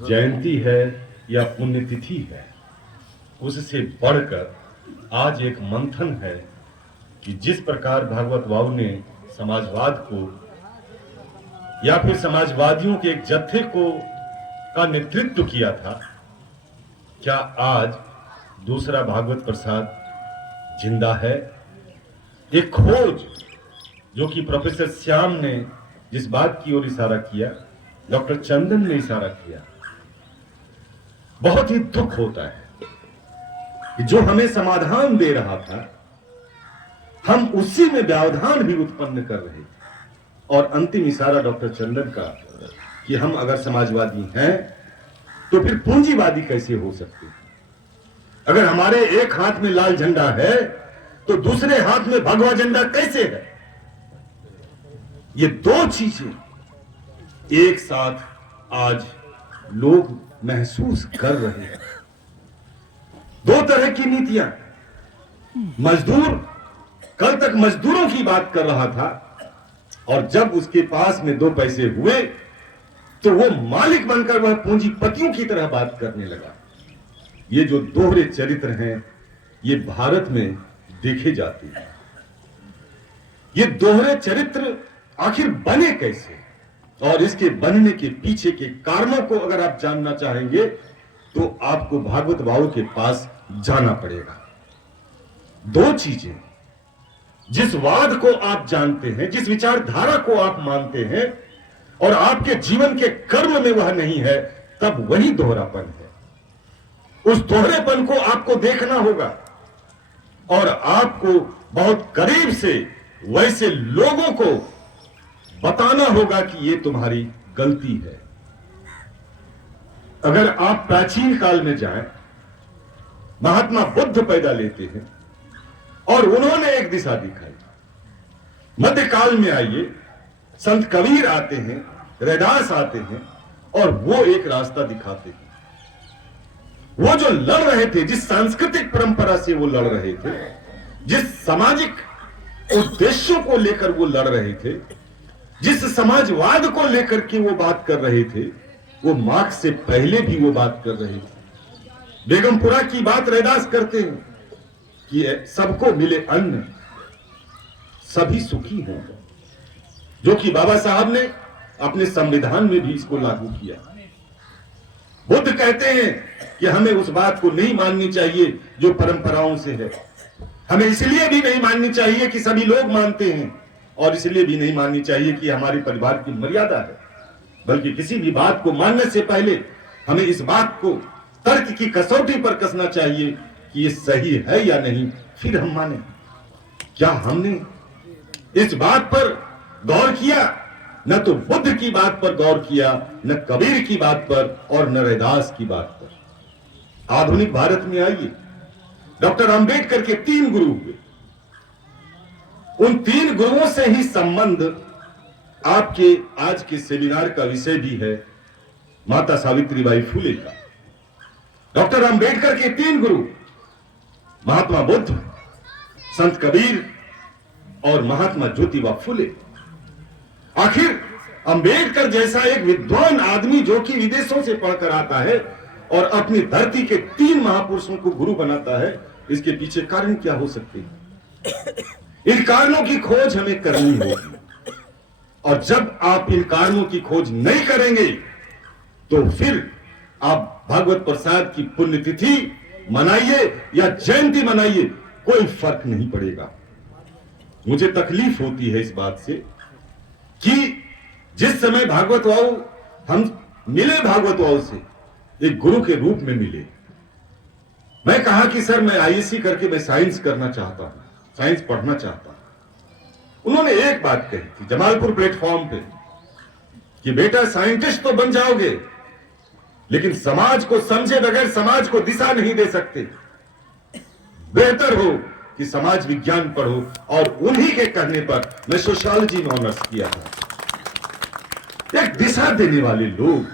जयंती है या पुण्यतिथि है, उससे बढ़कर आज एक मंथन है कि जिस प्रकार भागवत बाबू ने समाजवाद को या फिर समाजवादियों के एक जत्थे को का नेतृत्व किया था, क्या आज दूसरा भागवत प्रसाद जिंदा है? एक खोज जो कि प्रोफेसर श्याम ने जिस बात की ओर इशारा किया, डॉक्टर चंदन ने इशारा किया, बहुत ही दुख होता है कि जो हमें समाधान दे रहा था, हम उसी में व्यवधान भी उत्पन्न कर रहे थे। और अंतिम इशारा डॉक्टर चंदन का कि हम अगर समाजवादी हैं तो फिर पूंजीवादी कैसे हो सकते हैं? अगर हमारे एक हाथ में लाल झंडा है तो दूसरे हाथ में भगवा झंडा कैसे है? ये दो चीजें एक साथ आज लोग महसूस कर रहे हैं। दो तरह की नीतियां। मजदूर कल तक मजदूरों की बात कर रहा था और जब उसके पास में दो पैसे हुए तो वो मालिक बनकर वह पूंजीपतियों की तरह बात करने लगा। ये जो दोहरे चरित्र हैं, ये भारत में देखे जाते हैं। ये दोहरे चरित्र आखिर बने कैसे और इसके बनने के पीछे के कारणों को अगर आप जानना चाहेंगे तो आपको भागवत बाबू के पास जाना पड़ेगा। दो चीजें, जिस वाद को आप जानते हैं, जिस विचारधारा को आप मानते हैं और आपके जीवन के कर्म में वह नहीं है, तब वही दोहरापन है। उस दोहरेपन को आपको देखना होगा और आपको बहुत करीब से वैसे लोगों को बताना होगा कि ये तुम्हारी गलती है। अगर आप प्राचीन काल में जाएं, महात्मा बुद्ध पैदा लेते हैं और उन्होंने एक दिशा दिखाई। मध्यकाल में आइए, संत कबीर आते हैं, रैदास आते हैं और वो एक रास्ता दिखाते हैं। वो जो लड़ रहे थे, जिस सांस्कृतिक परंपरा से वो लड़ रहे थे, जिस सामाजिक उद्देश्यों को लेकर वो लड़ रहे थे, जिस समाजवाद को लेकर के वो बात कर रहे थे, वो मार्क्स से पहले भी वो बात कर रहे थे। बेगमपुरा की बात रैदास करते हैं कि सबको मिले अन्न, सभी सुखी हों, जो कि बाबा साहब ने अपने संविधान में भी इसको लागू किया। बुद्ध कहते हैं कि हमें उस बात को नहीं माननी चाहिए जो परंपराओं से है। हमें इसलिए भी नहीं माननी चाहिए कि सभी लोग मानते हैं और इसलिए भी नहीं माननी चाहिए कि हमारे परिवार की मर्यादा है, बल्कि किसी भी बात को मानने से पहले हमें इस बात को तर्क की कसौटी पर कसना चाहिए कि ये सही है या नहीं, फिर हम माने। क्या हमने इस बात पर गौर किया? न तो बुद्ध की बात पर गौर किया, न कबीर की बात पर और न रैदास की बात पर। आधुनिक भारत में आइए, डॉक्टर अंबेडकर के 3 गुरु हुए। उन 3 गुरुओं से ही संबंध आपके आज के सेमिनार का विषय भी है, माता सावित्रीबाई फुले का। डॉक्टर अंबेडकर के 3 गुरु महात्मा बुद्ध, संत कबीर और महात्मा ज्योतिबा फुले। आखिर अंबेडकर जैसा एक विद्वान आदमी जो कि विदेशों से पढ़कर आता है और अपनी धरती के 3 महापुरुषों को गुरु बनाता है, इसके पीछे कारण क्या हो सकते हैं? इन कारणों की खोज हमें करनी होगी और जब आप इन कारणों की खोज नहीं करेंगे तो फिर आप भागवत प्रसाद की पुण्यतिथि मनाइए या जयंती मनाइए, कोई फर्क नहीं पड़ेगा। मुझे तकलीफ होती है इस बात से कि जिस समय भागवत बाबू हम मिले, भागवत बाबू से एक गुरु के रूप में मिले, मैं कहा कि सर मैं आईएससी करके मैं साइंस करना चाहता हूं, साइंस पढ़ना चाहता हूं। उन्होंने एक बात कही थी जमालपुर प्लेटफॉर्म पे कि बेटा साइंटिस्ट तो बन जाओगे लेकिन समाज को समझे बगैर समाज को दिशा नहीं दे सकते। बेहतर हो कि समाज विज्ञान पढ़ो। और उन्हीं के कहने पर मैं सोशियोलॉजी में ऑनर्स किया था। एक दिशा देने वाले लोग,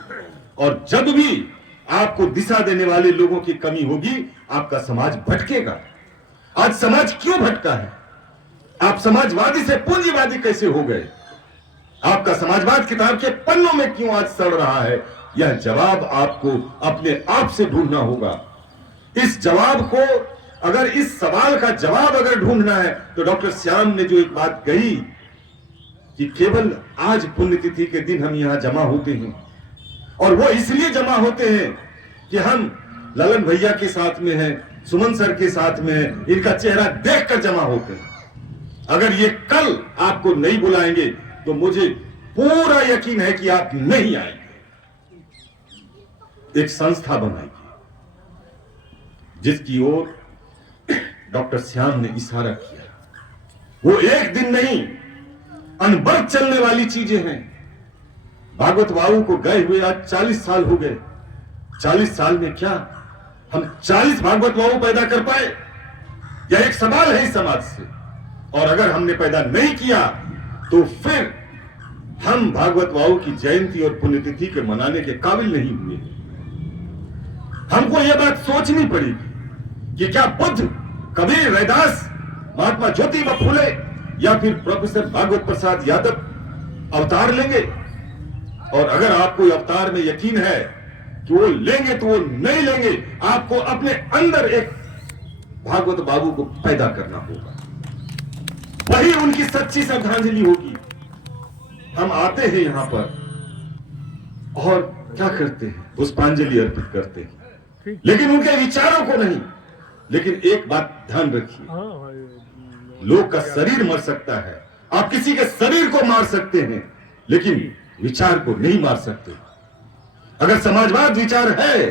और जब भी आपको दिशा देने वाले लोगों की कमी होगी आपका समाज भटकेगा। आज समाज क्यों भटका है? आप समाजवादी से पूंजीवादी कैसे हो गए? आपका समाजवाद किताब के पन्नों में क्यों आज सड़ रहा है, यह जवाब आपको अपने आप से ढूंढना होगा। इस जवाब को, अगर इस सवाल का जवाब अगर ढूंढना है तो डॉक्टर श्याम ने जो एक बात कही कि केवल आज पुण्यतिथि के दिन हम यहां जमा होते हैं, और वो इसलिए जमा होते हैं कि हम ललन भैया के साथ में हैं, सुमन सर के साथ में हैं, इनका चेहरा देखकर जमा होते हैं। अगर ये कल आपको नहीं बुलाएंगे तो मुझे पूरा यकीन है कि आप नहीं आएंगे। एक संस्था बनाएगी जिसकी ओर डॉक्टर श्याम ने इशारा किया। वो एक दिन नहीं, अनबरत चलने वाली चीजें हैं। भागवत बाबू को गए हुए आज 40 साल हो गए। 40 साल में क्या हम 40 भागवत बाबू पैदा कर पाए? यह एक सवाल है इस समाज से। और अगर हमने पैदा नहीं किया तो फिर हम भागवत बाबू की जयंती और पुण्यतिथि के मनाने के काबिल नहीं हुए। हमको यह बात सोचनी पड़ेगी कि क्या बुद्ध, कबीर, रैदास, महात्मा ज्योतिबा फूले या फिर प्रोफेसर भागवत प्रसाद यादव अवतार लेंगे? और अगर आपको अवतार में यकीन है कि वो लेंगे तो वो नहीं लेंगे, आपको अपने अंदर एक भागवत बाबू को पैदा करना होगा। वही उनकी सच्ची श्रद्धांजलि होगी। हम आते हैं यहां पर और क्या करते हैं? पुष्पांजलि अर्पित करते हैं, लेकिन उनके विचारों को नहीं। लेकिन एक बात ध्यान रखिए, लोग का शरीर मर सकता है, आप किसी के शरीर को मार सकते हैं, लेकिन विचार को नहीं मार सकते। अगर समाजवाद विचार है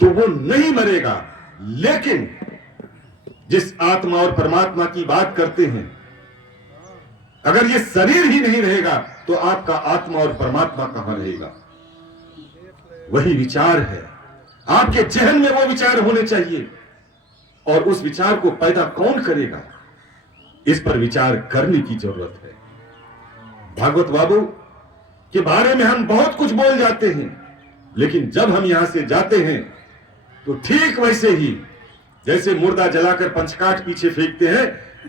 तो वो नहीं मरेगा। लेकिन जिस आत्मा और परमात्मा की बात करते हैं, अगर ये शरीर ही नहीं रहेगा तो आपका आत्मा और परमात्मा कहां रहेगा? वही विचार है। आपके जहन में वो विचार होने चाहिए, और उस विचार को पैदा कौन करेगा, इस पर विचार करने की जरूरत है। भागवत बाबू के बारे में हम बहुत कुछ बोल जाते हैं, लेकिन जब हम यहां से जाते हैं तो ठीक वैसे ही जैसे मुर्दा जलाकर पंचकाठ पीछे फेंकते हैं,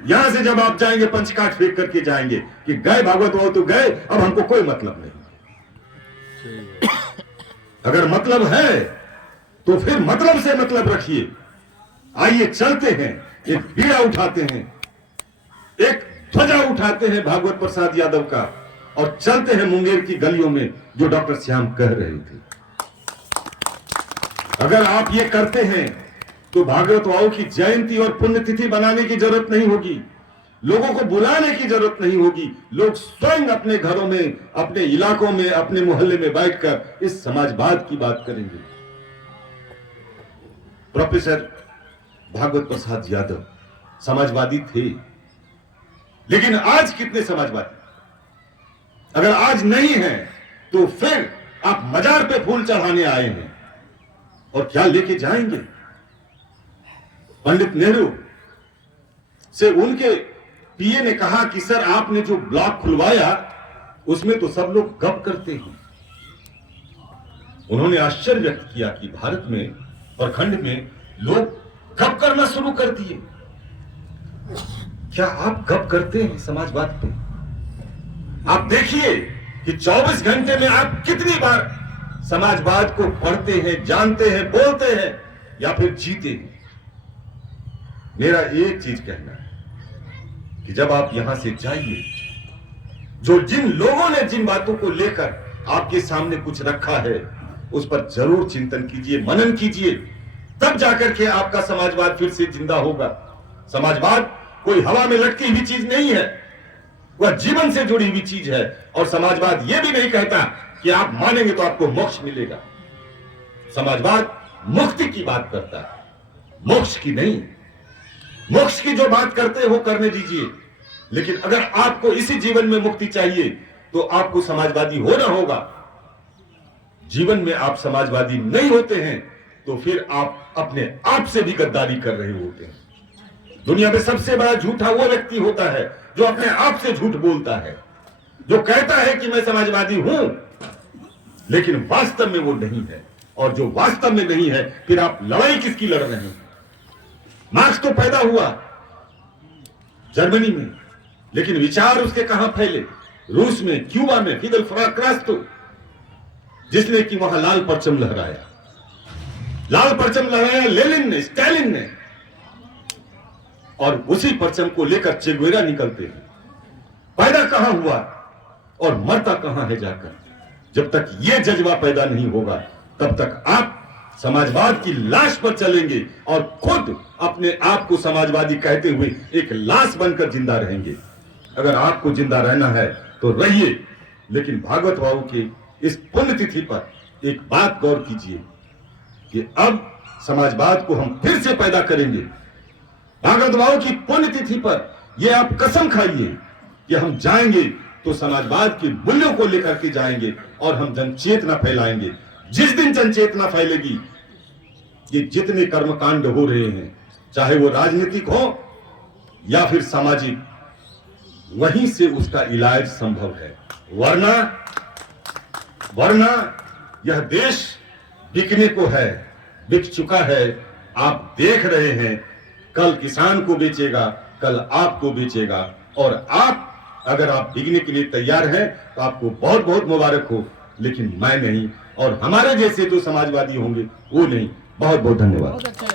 यहां से जब आप जाएंगे पंचकाठ फेंक करके जाएंगे कि गए भागवत बाबू तो गए, अब हमको कोई मतलब नहीं। अगर मतलब है तो फिर मतलब से मतलब रखिए। आइए चलते हैं, एक बीड़ा उठाते हैं, एक ध्वजा उठाते हैं भागवत प्रसाद यादव का, और चलते हैं मुंगेर की गलियों में जो डॉक्टर श्याम कह रहे थे। अगर आप ये करते हैं तो भागवत बाबू की जयंती और पुण्यतिथि बनाने की जरूरत नहीं होगी, लोगों को बुलाने की जरूरत नहीं होगी। लोग स्वयं अपने घरों में, अपने इलाकों में, अपने मोहल्ले में बैठकर इस समाजवाद की बात करेंगे। प्रोफेसर भागवत प्रसाद यादव समाजवादी थे, लेकिन आज कितने समाजवादी? अगर आज नहीं है तो फिर आप मजार पे फूल चढ़ाने आए हैं, और क्या लेके जाएंगे? पंडित नेहरू से उनके पीए ने कहा कि सर आपने जो ब्लॉक खुलवाया उसमें तो सब लोग गप करते हैं। उन्होंने आश्चर्य व्यक्त किया कि भारत में, प्रखंड में लोग गप करना शुरू कर दिए। क्या आप गप करते हैं समाजवाद पे? आप देखिए कि 24 घंटे में आप कितनी बार समाजवाद को पढ़ते हैं, जानते हैं, बोलते हैं या फिर जीते हैं। मेरा एक चीज कहना है कि जब आप यहां से जाइए, जो जिन लोगों ने जिन बातों को लेकर आपके सामने कुछ रखा है उस पर जरूर चिंतन कीजिए, मनन कीजिए, तब जाकर के आपका समाजवाद फिर से जिंदा होगा। समाजवाद कोई हवा में लटकी हुई चीज नहीं है, वह जीवन से जुड़ी हुई चीज है। और समाजवाद यह भी नहीं कहता कि आप मानेंगे तो आपको मोक्ष मिलेगा। समाजवाद मुक्ति की बात करता है, मोक्ष की नहीं। मोक्ष की जो बात करते हो करने दीजिए, लेकिन अगर आपको इसी जीवन में मुक्ति चाहिए तो आपको समाजवादी होना होगा। जीवन में आप समाजवादी नहीं होते हैं तो फिर आप अपने आप से भी गद्दारी कर रहे होते हैं। दुनिया में सबसे बड़ा झूठा वो व्यक्ति होता है जो अपने आप से झूठ बोलता है, जो कहता है कि मैं समाजवादी हूं, लेकिन वास्तव में वो नहीं है। और जो वास्तव में नहीं है, फिर आप लड़ाई किसकी लड़ रहे हैं? मार्क्स तो पैदा हुआ जर्मनी में, लेकिन विचार उसके कहां फैले? रूस में, क्यूबा में फिदल कास्ट्रो, जिसने कि वहां लाल परचम लहराया, लाल परचम लहराया लेनिन ने, स्टालिन ने, और उसी परचम को लेकर चे गुवेरा निकलते हैं। पैदा कहां हुआ और मरता कहां है जाकर। जब तक यह जज्बा पैदा नहीं होगा तब तक आप समाजवाद की लाश पर चलेंगे और खुद अपने आप को समाजवादी कहते हुए एक लाश बनकर जिंदा रहेंगे। अगर आपको जिंदा रहना है तो रहिए, लेकिन भागवत बाबू की इस पुण्यतिथि पर एक बात गौर कीजिए कि अब समाजवाद को हम फिर से पैदा करेंगे। भागवत बाबू की पुण्यतिथि पर यह आप कसम खाइए कि हम जाएंगे तो समाजवाद के मूल्यों को लेकर के जाएंगे और हम जनचेतना फैलाएंगे। जिस दिन जनचेतना फैलेगी, ये जितने कर्मकांड हो रहे हैं, चाहे वो राजनीतिक हो या फिर सामाजिक, वहीं से उसका इलाज संभव है। वरना यह देश बिकने को है, बिक चुका है। आप देख रहे हैं, कल किसान को बेचेगा, कल आपको बेचेगा, और आप अगर आप बिकने के लिए तैयार हैं तो आपको बहुत बहुत मुबारक हो, लेकिन मैं नहीं और हमारे जैसे जो समाजवादी होंगे वो नहीं। बहुत बहुत धन्यवाद।